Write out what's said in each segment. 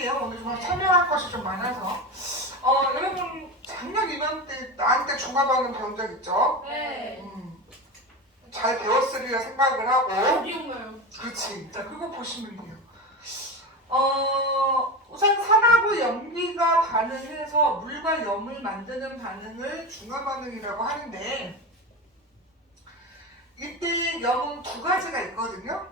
갈게요. 오늘 정말 설명할 것이 좀 많아서. 여러분 작년 이맘때 나한테 중화반응 배운 적 있죠? 네. 잘 배웠으리라 생각을 하고. 기억나요. 그렇지. 자, 그거 보시면 돼요. 우선 산하고 염기가 반응해서 물과 염을 만드는 반응을 중화반응이라고 하는데, 이때 염은 두 가지가 있거든요.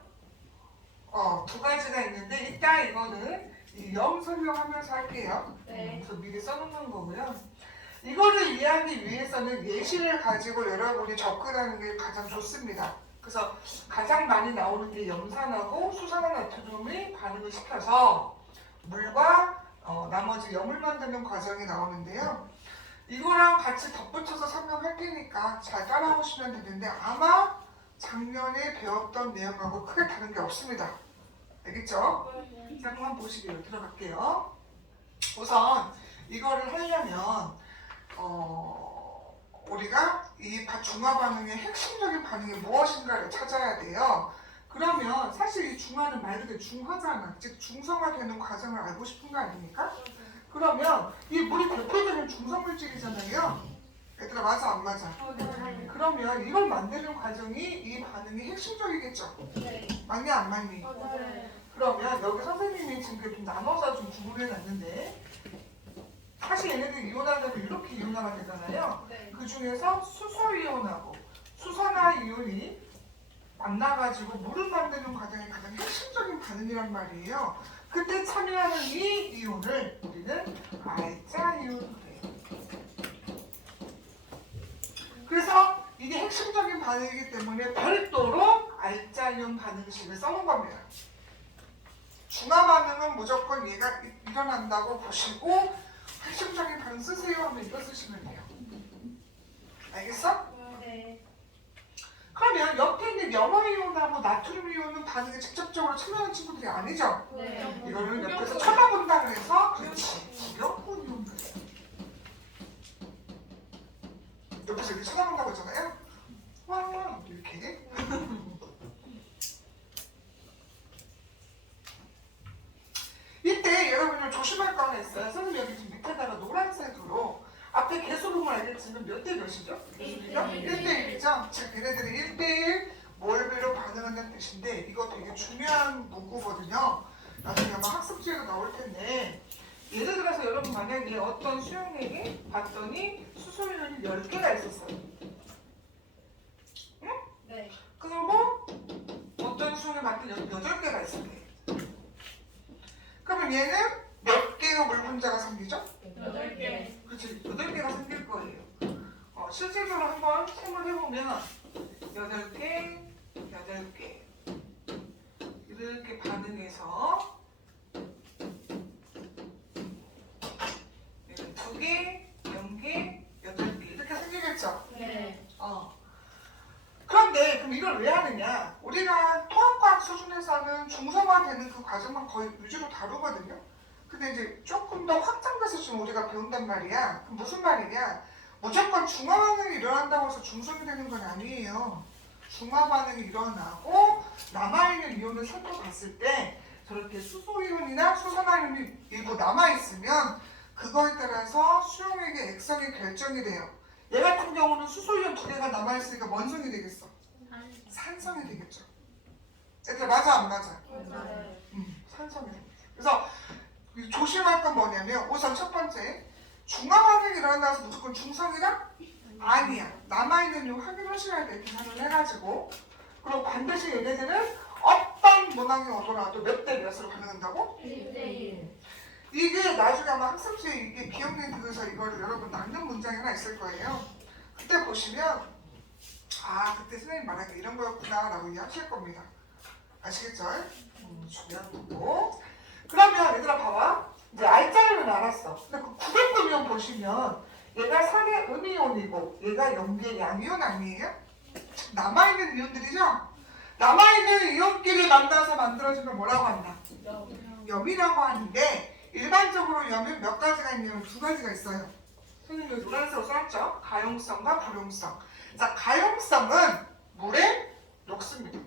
두 가지가 있는데 이따 이거는 이 염 설명하면서 할게요. 네. 그래서 미리 써놓는 거고요. 이거를 이해하기 위해서는 예시를 가지고 여러분이 접근하는 게 가장 좋습니다. 그래서 가장 많이 나오는 게 염산하고 수산화나트륨이 반응을 시켜서 물과 나머지 염을 만드는 과정이 나오는데요. 이거랑 같이 덧붙여서 설명할 테니까 잘 따라오시면 되는데 아마 작년에 배웠던 내용하고 크게 다른 게 없습니다. 알겠죠? 자, 한번 보시게요. 들어갈게요. 우선 이거를 하려면 우리가 이 중화 반응의 핵심적인 반응이 무엇인가를 찾아야 돼요. 그러면 사실 이 중화는 말 그대로 중화잖아. 즉 중성화되는 과정을 알고 싶은 거 아닙니까? 그러면 이 물이 대표되는 중성물질이잖아요. 얘들아 맞아 안 맞아? 그러면 이걸 만드는 과정이 이 반응이 핵심적이겠죠? 네. 맞냐 안 맞니? 맞아요. 그러면 여기 선생님이 지금 좀 나눠서 좀 구분해 놨는데 사실 얘네들이 이온하려면 이렇게 이온화가 되잖아요. 네. 그 중에서 수소이온하고 수산화이온이 만나가지고 물을 만드는 과정이 가장 핵심적인 반응이란 말이에요. 그때 참여하는 이 이온을 우리는 알자이온으로 해요. 그래서 이게 핵심적인 반응이기 때문에 별도로 알자이온 반응식을 써놓은 겁니다. 중화 반응은 무조건 얘가 일어난다고 보시고 핵심적인 반응 쓰세요 하면 이거 쓰시면 돼요. 알겠어? 네. 그러면 옆에 있는 염화이온하고 나트륨이온은 반응에 직접적으로 참여하는 친구들이 아니죠? 네. 이거는 옆에서 쳐다본다 그래서 그렇지. 구경꾼 이온들. 옆에서 이렇게 쳐다본다고 했잖아요. 와 이렇게. 이때 여러분들 조심할 거 하나 있어요. 선생님 여기 지금 밑에다가 노란색으로 앞에 개수름을 알겠지만 몇 대 몇이죠? 개수비가? 1대1이죠? 즉 얘네들이 1대1 몰비로 반응한다는 뜻인데 이거 되게 중요한 문구거든요. 나중에 아마 학습지에도 나올 텐데 예를 들어서 여러분 만약에 어떤 수용액에 봤더니 수소이온이 10개가 있었어요. 응? 네. 그리고 어떤 수용에 봤더니 8개가 있었대요. 그러면 얘는 몇 개의 물 분자가 생기죠? 8개. 그렇지, 8개가 생길 거예요. 실질적으로 한번 셈을 해보면 8개, 8개 이렇게 반응해서 2개, 0개, 8개 이렇게 생기겠죠? 네. 그런데 그럼 이걸 왜 하느냐? 우리가 통합과학 수준에서는 중성화되는 그 과정만 거의 위주로 다루거든요. 근데 이제 조금 더 확장돼서 지금 우리가 배운단 말이야. 그럼 무슨 말이냐? 무조건 중화 반응이 일어난다고 해서 중성이 되는 건 아니에요. 중화 반응이 일어나고 남아있는 이온을 살펴봤을 때 저렇게 수소이온이나 수산화이온이 일부 남아있으면 그거에 따라서 수용액의 액성이 결정이 돼요. 얘 같은 경우는 수소이온 2개가 남아있으니까 뭔 성이 되겠어? 산성이 되겠죠. 얘들아 맞아 안 맞아? 맞아요. 산성이 되겠죠. 그래서 조심할 건 뭐냐면 우선 첫 번째 중화 반응이 일어나서 무조건 중성이다? 아니야. 남아있는 요 확인하셔야 돼. 계산을 해가지고. 그리고 반드시 얘네들은 어떤 모낭이 오더라도 몇 대 몇으로 반응한다고? 1대1. 이게 나중에 아마 학습지에 이게 기억력이 들어서 이거를 여러분 남는 문장이 하나 있을 거예요. 그때 보시면 그때 선생님 말한 게 이런 거였구나 라고 이해하실 겁니다. 아시겠죠? 중요한 거고. 그러면 얘들아 봐봐. 이제 알자이온은 알았어. 근데 그 구백분 이온 보시면 얘가 산의 음이온이고 얘가 염기의 양이온 아니에요? 남아있는 이온들이죠? 남아있는 이온끼리 만나서 만들어진 걸 뭐라고 한다? 염이라고 하는데 일반적으로 염은 몇 가지가 있냐면 2가지가 있어요. 선생님 여기 노란색으로 써놨죠? 가용성과 불용성. 자, 가용성은 물에 녹습니다.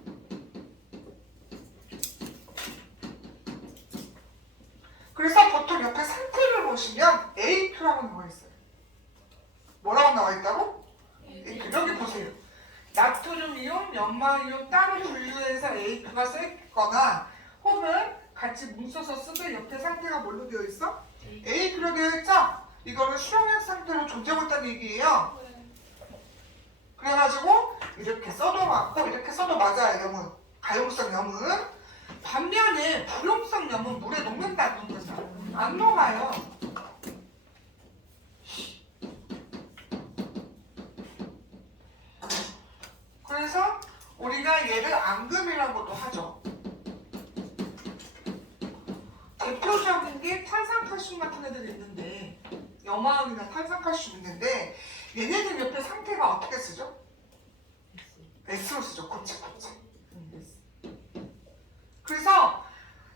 그래서 보통 옆에 상태를 보시면 A표라고 나와 있어요. 뭐라고 나와 있다고? A표. 여기 보세요. 나트륨이온, 연마이온 따로 분류해서 A표가 써있거나 혹은 같이 뭉쳐서 쓰되 옆에 상태가 뭘로 되어 있어? A표로 되어 있죠? 이거는 수용액 상태로 존재하고 있다는 얘기예요. 그래가지고 이렇게 써도 맞고 이렇게 써도 맞아요. 염은. 가용성 염은. 반면에 불용성 염은 물에 녹는다는 거죠. 안 녹아요. 그래서 우리가 얘를 앙금이라고도 하죠. 대표적인 게 탄산칼슘 같은 애들이 있는데 염화음이나 탄산칼슘 있는데 얘네들 옆에 상태가 어떻게 쓰죠? S로 쓰죠. 고체. 그래서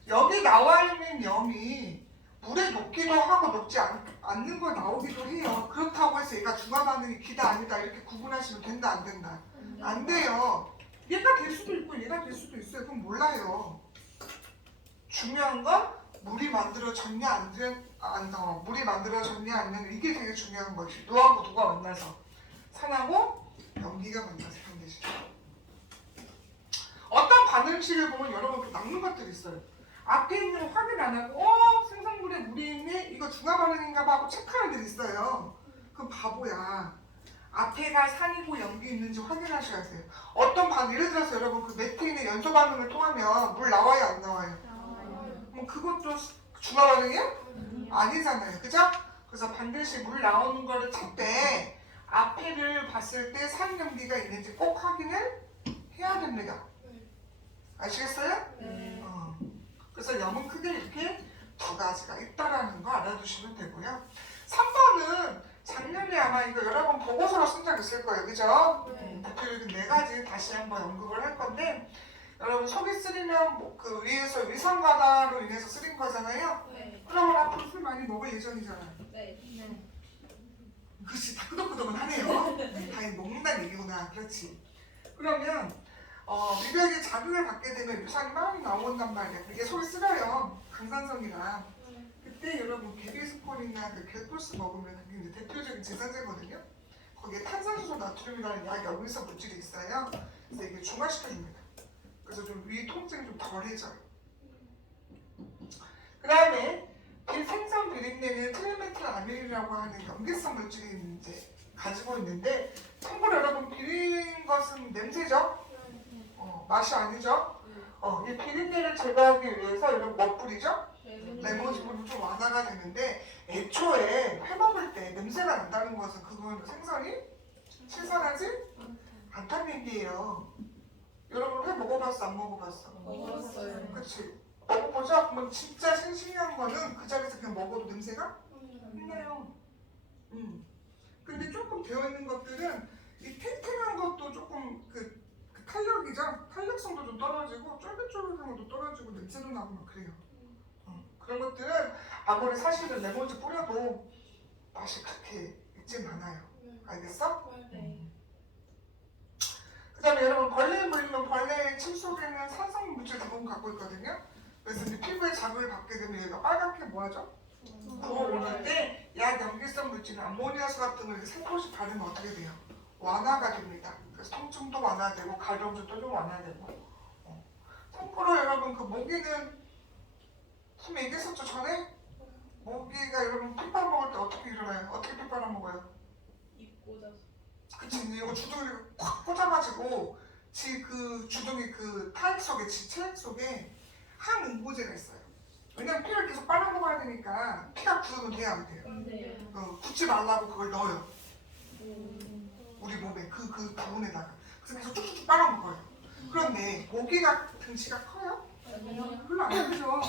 여기 나와 있는 염이 물에 녹기도 하고 녹지 않는 거 나오기도 해요. 그렇다고 해서 얘가 중화 반응이 기다 아니다 이렇게 구분하시면 된다 안 된다? 안 돼요. 얘가 될 수도 있고 얘가 될 수도 있어요. 그럼 몰라요. 중요한 건 물이 만들어졌냐 물이 만들어졌냐 아니면 이게 되게 중요한 것이 누하고 누가 만나서 산하고 염기가 만나서 반드시 어떤 반응식을 보면 여러분 남는 것들이 있어요. 앞에 있는 걸 확인 안 하고 생성물에 물이 있네? 이거 중화 반응인가 봐 하고 체크하는 애들이 있어요. 그럼 바보야. 앞에가 산이고 염기 있는지 확인하셔야 돼요. 어떤 반응, 예를 들어서 여러분 그 메테인의 연소 반응을 통하면 물 나와요 안 나와요? 그럼 그것도 중화 반응이야? 아니잖아요. 그죠? 그래서 반드시 물 나오는 거를 찰 때 앞에를 봤을 때 산 염기가 있는지 꼭 확인을 해야 됩니다. 아시겠어요? 네. 그래서 염은 크게 이렇게 두 가지가 있다라는 거 알아두시면 되고요. 3번은 작년에 아마 이거 여러분 보고서로 쓴 적 있을 거예요. 그죠? 대표적인 네 가지 다시 한번 언급을 할 건데 여러분 속이 쓰리면 그 위에서 위산과다로 인해서 쓰린 거잖아요. 그러면 앞으로 술 많이 먹을 예정이잖아요. 그렇지. 다 끄덕끄덕은 하네요. 다행히 먹는다는 얘기구나. 그렇지. 그러면 위벽에 자극을 받게 되면 유산이 많이 나온단 말이야. 그게 속이 쓰려요. 강산성이랑. 그때 여러분 개비스콘이나 그 갤포스 먹으면 그게 이제 대표적인 제산제거든요. 거기에 탄산수소 나트륨이라는 약 염유성 물질이 있어요. 그래서 이게 중화시켜줍니다. 그래서 좀 위 통증이 좀 덜해져요. 그 다음에 생선 비린내는 트리메틸아밀이라고 하는 염기성 물질이 이제 가지고 있는데 참고로 여러분 비린 것은 냄새죠? 맛이 아니죠? 이 비린내를 제거하기 위해서 여러분 뭐 뿌리죠? 레몬즙으로 좀 완화가 되는데 애초에 회 먹을 때 냄새가 난다는 것은 그건 생선이 신선하지 않다는 얘기예요. 여러분 회 먹어봤어? 안 먹어봤어? 먹었어요. 그치? 먹어보자? 그러면 진짜 싱싱한 거는 그 자리에서 그냥 먹어도 냄새가 있나요? 근데 조금 되어있는 것들은 이 탱탱한 것도 조금 그 탄력이죠? 탄력성도 좀 떨어지고 쫄깃쫄깃한 것도 떨어지고 냄새도 나고 막 그래요. 그런 것들은 아무리 사실은 레몬즙 뿌려도 맛이 그렇게 있진 않아요. 알겠어? 그 다음에 여러분 벌레에 물리면 벌레의 침 속에는 산성 물질 대부분 갖고 있거든요. 그래서 이제 피부에 자극을 받게 되면 얘가 빨갛게 뭐하죠? 부어오를 때 약 염기성 물질은 암모니아수 같은 걸 살포시 바르면 어떻게 돼요? 완화가 됩니다. 그래서 통증도 완화되고 가려움도 좀 완화되고. 참고로 여러분 그 모기는 선생님 얘기했었죠 전에? 모기가 여러분 피 빨아먹을 때 어떻게 일어나요? 어떻게 피 빨아먹어요? 입 꽂아서. 그치 이거 주둥이를 꽉 꽂아가지고 그 주둥이 그 타액 속에 체액 속에 항응고제가 있어요. 왜냐면 피를 계속 빨아먹어야 되니까 피가 굳으면 돼야 안 돼요. 굳지 말라고 그걸 넣어요. 우리 몸에 그 부분에다가. 그래서 계속 쭉쭉 빨아먹어요. 그런데 모기가 등치가 커요? 별로 안 크죠.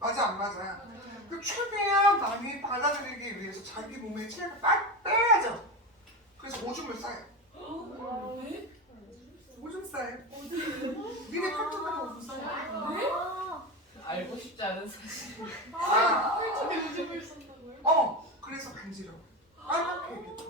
맞아 안 맞아? 그 최대한 많이 받아들이기 위해서 자기 몸에 체액을 빼야죠. 그래서 오줌을 싸요. 오줌 싸요. 니네 칼톱하고 오줌 싸요. 알고 싶지 않은 사실. 오줌을 싼다고요? 그래서 간지러워. 빨갛게 이렇게.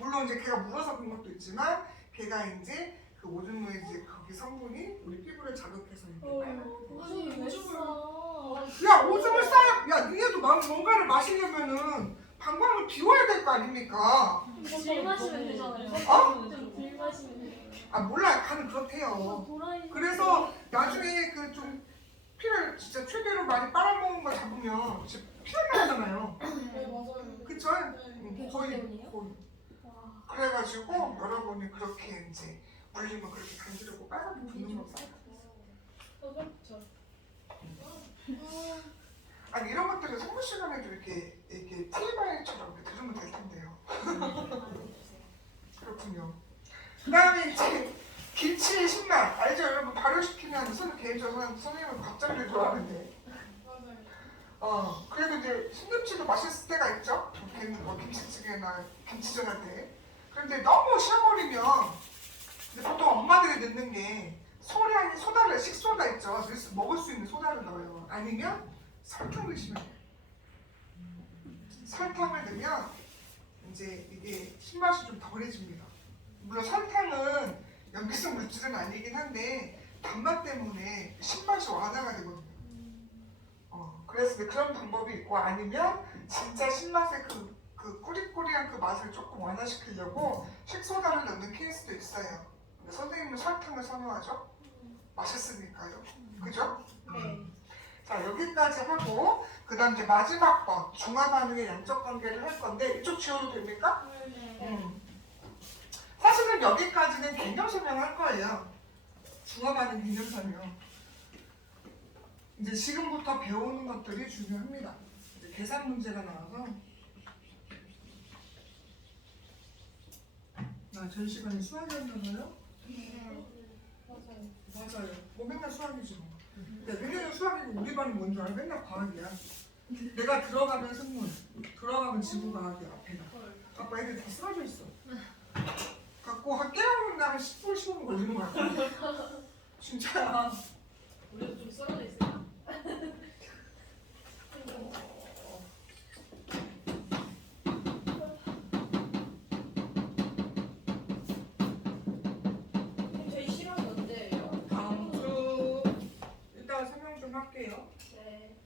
물론 이제 걔가 물어서 그런 것도 있지만 걔가 이제 그 오줌 노이즈 거기 성분이 우리 피부를 자극해서 이렇게 빨갛게. 오줌을 왜 싸? 야 오줌을 싸야 야 니네도 뭔가를 마시려면은 방광을 비워야 될 거 아닙니까? 물 마시면 되잖아요. 어? 물 마시면 돼요. 아 몰라 간은 그렇대요. 도라이. 그래서 나중에 그 좀 피를 진짜 최대로 많이 빨아먹은 거 잡으면 진짜 피가 나잖아요. 네 맞아요. 그쵸? 그게 거의 때문이에요? 거의. 와. 그래가지고 여러분이 그렇게 이제 물리면 그렇게 간지르고 빨갛게 붓는 거 싸요. 그렇죠. 아니 이런 것들은 성부 시간에도 이렇게 프리바이처럼 이렇게 들으면 될 텐데요. 그렇군요. 그다음에 이제 김치 신발 알죠 여러분 발효시키면 개인적으로 선생님은 밥장을 좋아하는데 그래도 이제 신김치도 맛있을 때가 있죠. 뭐 김치찌개나 김치전 할 때. 그런데 너무 쉬어버리면 근데 보통 엄마들이 넣는 게 소량이 소다를 식소다 있죠. 그래서 먹을 수 있는 소다를 넣어요. 아니면 설탕 넣으시면 돼요. 설탕을 넣으면 이제 이게 신맛이 좀 덜해집니다. 물론 설탕은 염기성 물질은 아니긴 한데 단맛 때문에 신맛이 완화가 되거든요. 그래서 이제 그런 방법이 있고 아니면 진짜 신맛의 그 꾸리꾸리한 그 맛을 조금 완화시키려고 식소다를 넣는 케이스도 있어요. 근데 선생님은 설탕을 선호하죠? 맛있으니까요. 그죠? 네. 자 여기까지 하고 그 다음 이제 마지막 번 중화 반응의 양적 관계를 할 건데 이쪽 지워도 됩니까? 사실은 여기까지는 개념 설명할 거예요. 중화 반응 개념 설명. 이제 지금부터 배우는 것들이 중요합니다. 이제 계산 문제가 나와서 전 시간에 수학이었나봐요? 맞아요. 맞아요. 뭐 맨날 수학이지 뭐. 내년에 수학이고 우리 반이 뭔 줄 알아? 맨날 과학이야. 내가 들어가면 생물, 들어가면 지구과학이 앞에다. 아빠 애들 다 쓰러져 있어. 갖고 깨우는 다음에 10분, 15분 걸리는 거야. 진짜야. 우리도 좀 썰어져 있어요. 저희 실험이 언제예요? 다음 주 이따 설명 좀 할게요. 네.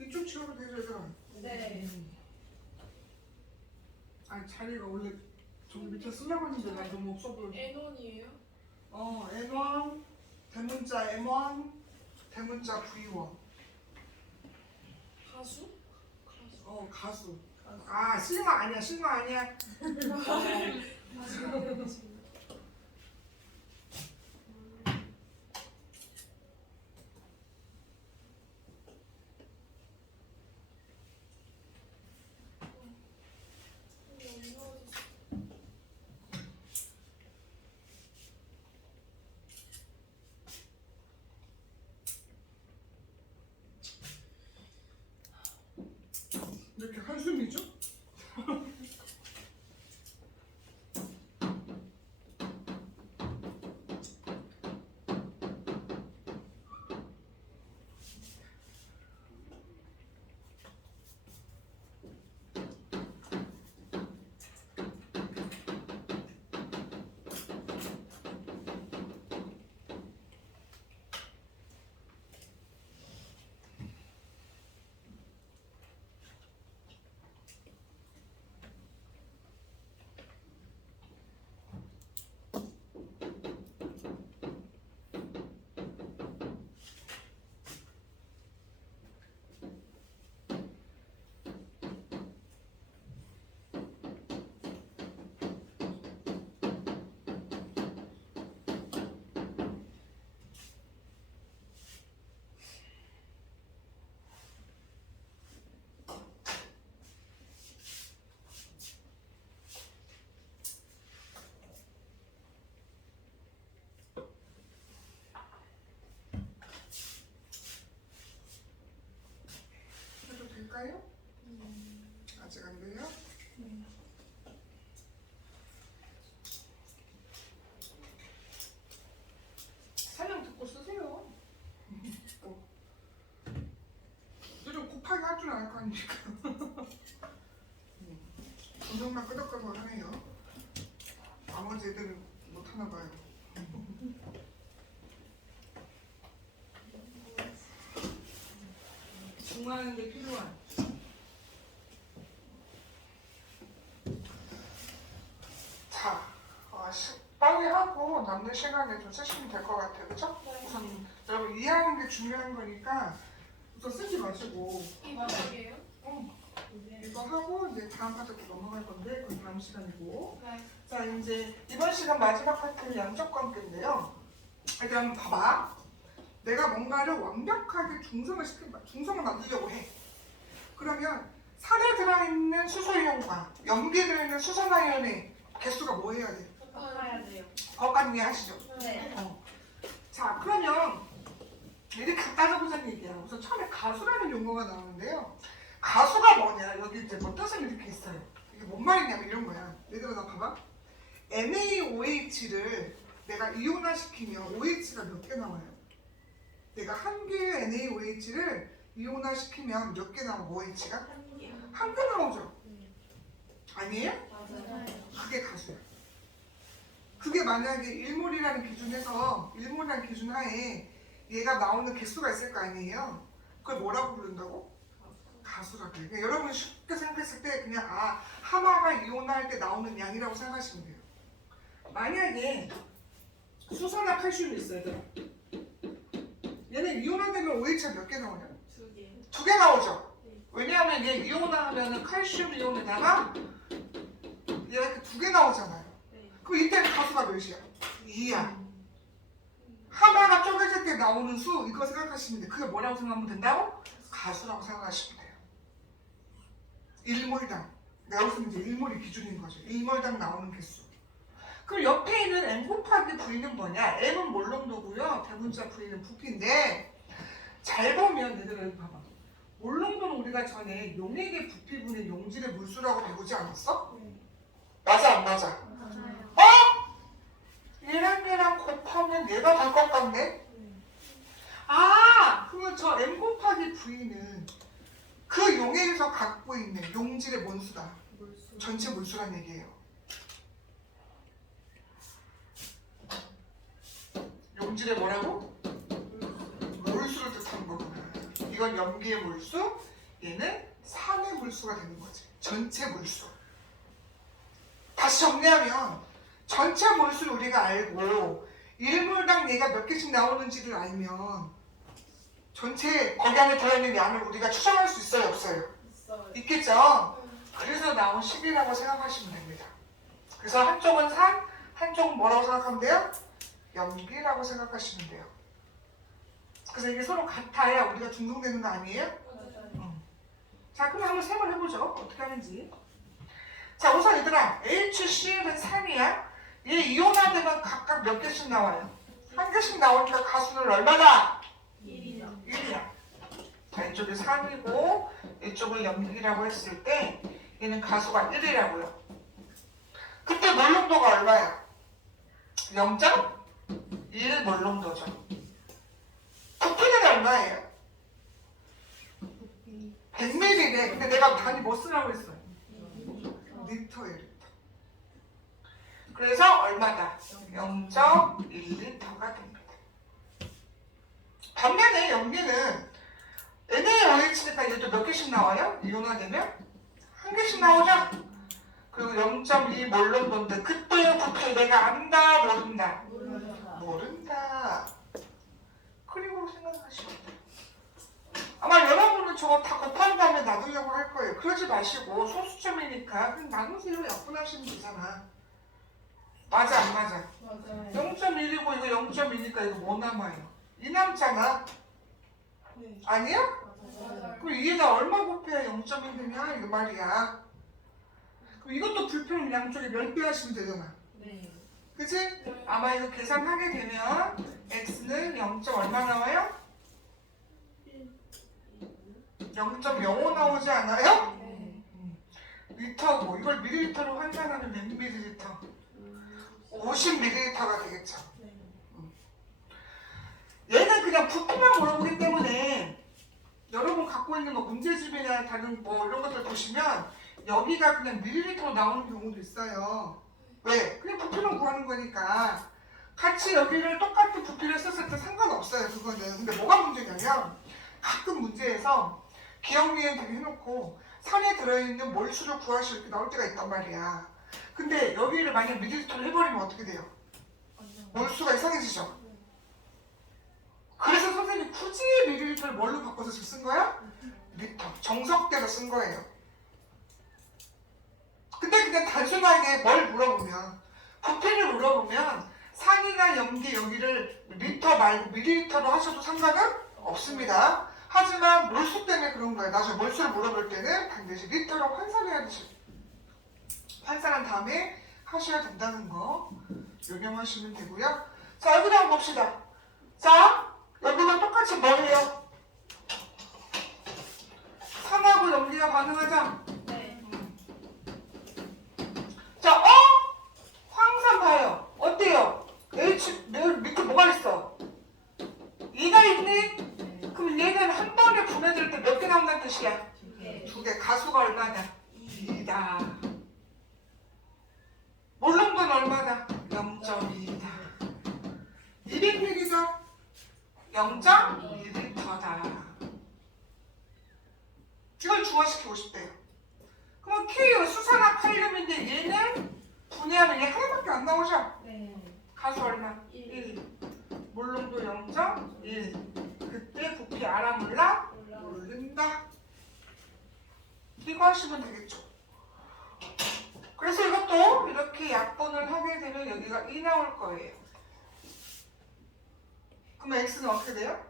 이쪽 치워도 되죠, 얘들아? 네. 아니 자리가 원래 저기 밑에 쓰려고 했는데 나 너무 없어 보여. N1이에요? N1, 대문자 M1, 대문자 V1. 가수? 가수. 아, 실마 아니야, 실마 아니야. 이렇게 한숨이죠? 해도 될까요? 아직 안 돼요? 설명 듣고 쓰세요. 요즘 곱하기 할 줄 알 거 아닙니까? 운동만 끄덕끄덕 하네요. 나머지 애들은 못하나 봐요. 중화하는 게 필요한. 자, 빨리 하고 남는 시간에 좀 쓰시면 될 것 같아요. 그쵸? 우선 여러분 이해하는 게 중요한 거니까 우선 쓰지 마시고 이 마지막이에요? 이거 하고 이제 다음 파트로 넘어갈 건데 그건 다음 시간이고. 네. 자, 이제 이번 시간 마지막 파트는 양적 관계인데요. 이제 한번 봐봐. 내가 뭔가를 완벽하게 중성을 만들려고 해. 그러면 산에 들어있는 수소이온과 염기에 들어있는 수산화이온의 개수가 뭐 해야 돼? 바꿔야 돼요. 거기까지 이해하시죠? 네. 자, 그러면 이렇게 따져보자는 얘기야. 우선 처음에 가수라는 용어가 나오는데요. 가수가 뭐냐? 여기 이제 뭐 뜻은 이렇게 있어요. 이게 뭔 말이냐면 이런 거야. 얘들아, 나 봐봐. NaOH를 내가 이온화시키면 OH가 몇 개 나와요? 내가 한 개의 NaOH를 이온화시키면 몇 개 나와? OH가? 한 개 나오죠? 아니에요? 맞아요. 그게 가수야. 그게 만약에 1몰이라는 기준에서 1몰이라는 기준 하에 얘가 나오는 개수가 있을 거 아니에요? 그걸 뭐라고 부른다고? 가수라고 해요. 그러니까 여러분이 쉽게 생각했을 때 그냥 하나가 이온화할 때 나오는 양이라고 생각하시면 돼요. 만약에 수소나 칼슘이 있어요. 얘는 이온화되면 OH가 몇 개 나오냐? 2개. 2개 나오죠? 왜냐하면 얘 이온화하면 칼슘 이온에다가 얘가 이렇게 2개 나오잖아요. 네. 그럼 이때는 가수가 몇이야? 2야. 하나가 쪼개질 때 나오는 수 이거 생각하시면 돼. 그게 뭐라고 생각하면 된다고? 가수라고 생각하시면 돼요. 1몰당. 내가 무슨 이제 1몰이 기준인 거죠. 1몰당 나오는 개수. 그럼 옆에 있는 M 곱하기 V는 뭐냐? M은 몰롱도고요. 대문자 V는 부피인데 잘 보면 얘들아 여기 봐봐. 몰롱도는 우리가 전에 용액의 부피분의 용질의 물수라고 배우지 않았어? 맞아 안 맞아? 맞아요. 얘랑 곱하면 얘가 될 것 같네? 그러면 저 M 곱하기 V는 그 용액에서 갖고 있는 용질의 뭔수다? 전체 물수란 얘기예요. 용질의 뭐라고? 몰수를 뜻하는 거구나. 이건 염기의 몰수, 얘는 산의 물수가 되는 거지. 전체 물수. 다시 정리하면 전체 몰수를 우리가 알고 1몰당 얘가 몇 개씩 나오는지를 알면 전체 거기 안에 들어있는 양을 우리가 추정할 수 있어요, 없어요? 있어요. 있겠죠? 그래서 나온 식이라고 생각하시면 됩니다. 그래서 한쪽은 산, 한쪽은 뭐라고 생각하면 돼요? 염기라고 생각하시면 돼요. 그래서 이게 서로 같아야 우리가 중동되는 거 아니에요? 맞아요. 자, 그럼 한번 세번 해보죠. 어떻게 하는지. 자, 우선 얘들아, HCl은 산이야. 얘 이온화되면 각각 몇 개씩 나와요? 한 개씩 나오니까 가수는 얼마다? 1이요. 1이야. 자, 이쪽이 산이고 이쪽을 염기라고 했을 때 얘는 가수가 1이라고요. 그때 몰농도가 얼마야? 0.1 몰농도죠. 부피는 얼마예요? 100ml네. 근데 내가 단위 뭐 쓰라고 했어? 리터예요, 리터. 그래서 얼마다? 0.1리터가 됩니다. 반면에 염기는 NaOH니까 얘도 몇 개씩 나와요? 이온화되면? 한 개씩 나오죠? 그리고 0.2 몰농도인데 그때 부피 내가 안다, 모른다? 모른다. 그리고 생각하시면 돼요. 아마 여러분은 저거 다 곱한 다음에 놔두려고 할 거예요. 그러지 마시고 소수점이니까 그냥 나누세요. 약분하시면 되잖아. 맞아 안 맞아? 맞아요. 0.1이고 이거 0.2니까 이거 뭐 남아요? 2 남잖아. 네. 아니야? 맞아요. 그럼 이게다 얼마 곱해야 0.1 되냐 이거 말이야. 그럼 이것도 불평 양쪽에 멸비하시면 되잖아. 네. 그치? 아마 이거 계산하게 되면 x는 0. 얼마 나와요? 0.05 나오지 않아요? 네. 리터고 이걸 밀리리터로 환산하면 몇 밀리리터? 50ml가 되겠죠. 네. 얘는 그냥 부피만 물어보기 때문에 여러분 갖고 있는 뭐 문제집이나 다른 뭐 이런 것들 보시면 여기가 그냥 밀리리터로 나오는 경우도 있어요. 왜? 그냥 부피만 구하는 거니까 같이 여기를 똑같은 부피를 썼을 때 상관없어요. 그거는. 근데 뭐가 문제냐면 가끔 문제에서 기억리엔 되게 해놓고 산에 들어있는 몰수를 구하시 이렇게 나올 때가 있단 말이야. 근데 여기를 만약 밀리리터로 해버리면 어떻게 돼요? 몰수가 이상해지죠? 그래서 선생님이 굳이 밀리리터를 뭘로 바꿔서 쓴 거야? 리터. 정석대로 쓴 거예요. 근데 그냥 단순하게 뭘 물어보면 부피를 물어보면 산이나 염기 여기를 리터 말고 밀리리터로 하셔도 상관은 없습니다. 하지만 몰수 때문에 그런 거예요. 나중에 몰수를 물어볼 때는 반드시 리터로 환산해야 되죠. 환산한 다음에 하셔야 된다는 거 요령하시면 되고요. 자, 여기다 한번 봅시다. 자, 여기가 똑같이 뭐 해요? 산하고 염기가 반응하죠? 네. 자, 황산 봐요. 어때요? 밑에 뭐가 있어? 2가 있니? 그럼 얘는 한 번에 분해될 때 몇 개 나온다는 뜻이야? 네. 2개. 가수가 얼마다? 2다. 몰롱도는 얼마다? 0.2다. 200ml가 0.2리터다. 이걸 중화시키고 싶대요. 그럼 K 수산화 칼륨인데 얘는 분해하면 얘 하나밖에 안 나오죠? 네. 가수 얼마? 1. 몰롱도 0.1. 그때 부피 알아 몰라? 모른다. 이거 하시면 되겠죠. 그래서 이것도 이렇게 약분을 하게 되면 여기가 2 나올 거예요. 그러면 x는 어떻게 돼요?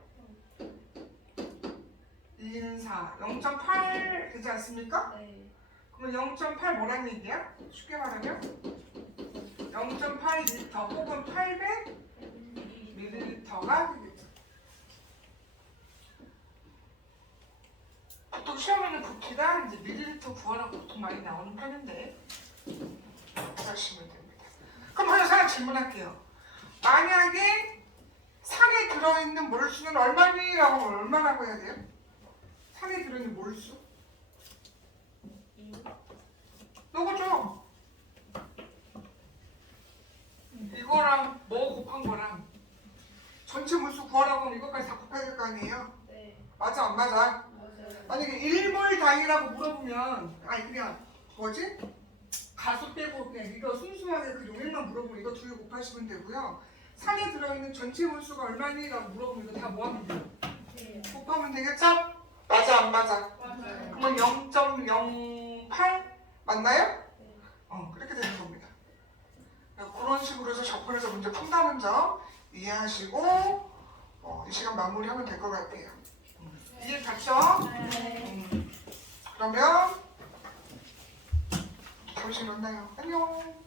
2는 4. 0.8 되지 않습니까? 네. 그러면 0.8 뭐란 얘기야? 쉽게 말하면 0.8리터 혹은 800ml가 되겠죠. 보통 시험에는 부피가 이제 밀리리터 구하라고 보통 많이 나오는 편인데 하시면 됩니다. 그럼 먼저 하나 질문할게요. 만약에 산에 들어있는 몰수는 얼마니? 라고 하면 얼마라고 해야 돼요? 산에 들어있는 몰수? 요거죠? 이거랑 뭐 곱한 거랑 전체 몰수 구하라고 하면 이것까지 다 곱해야 될 거 아니에요? 네. 맞아 안 맞아? 맞아요. 만약에 1몰 당이라고 물어보면 아니 그냥 뭐지? 가수 빼고 그냥 이거 순수하게 그 용액만 물어보면 이거 2에 곱하시면 되고요. 산에 들어있는 전체 몰수가 얼마니? 라고 물어보면 이거 다 뭐하면 돼요? 네. 곱하면 되겠죠? 맞아 안 맞아? 맞아요. 그러면 0.08 맞나요? 네. 그렇게 되는 겁니다. 그런 식으로 해서 적분해서 문제 푼다는 점 이해하시고 이 시간 마무리하면 될 것 같아요. 이해 갔죠? 네. 그러면 잠시 만나요. 안녕.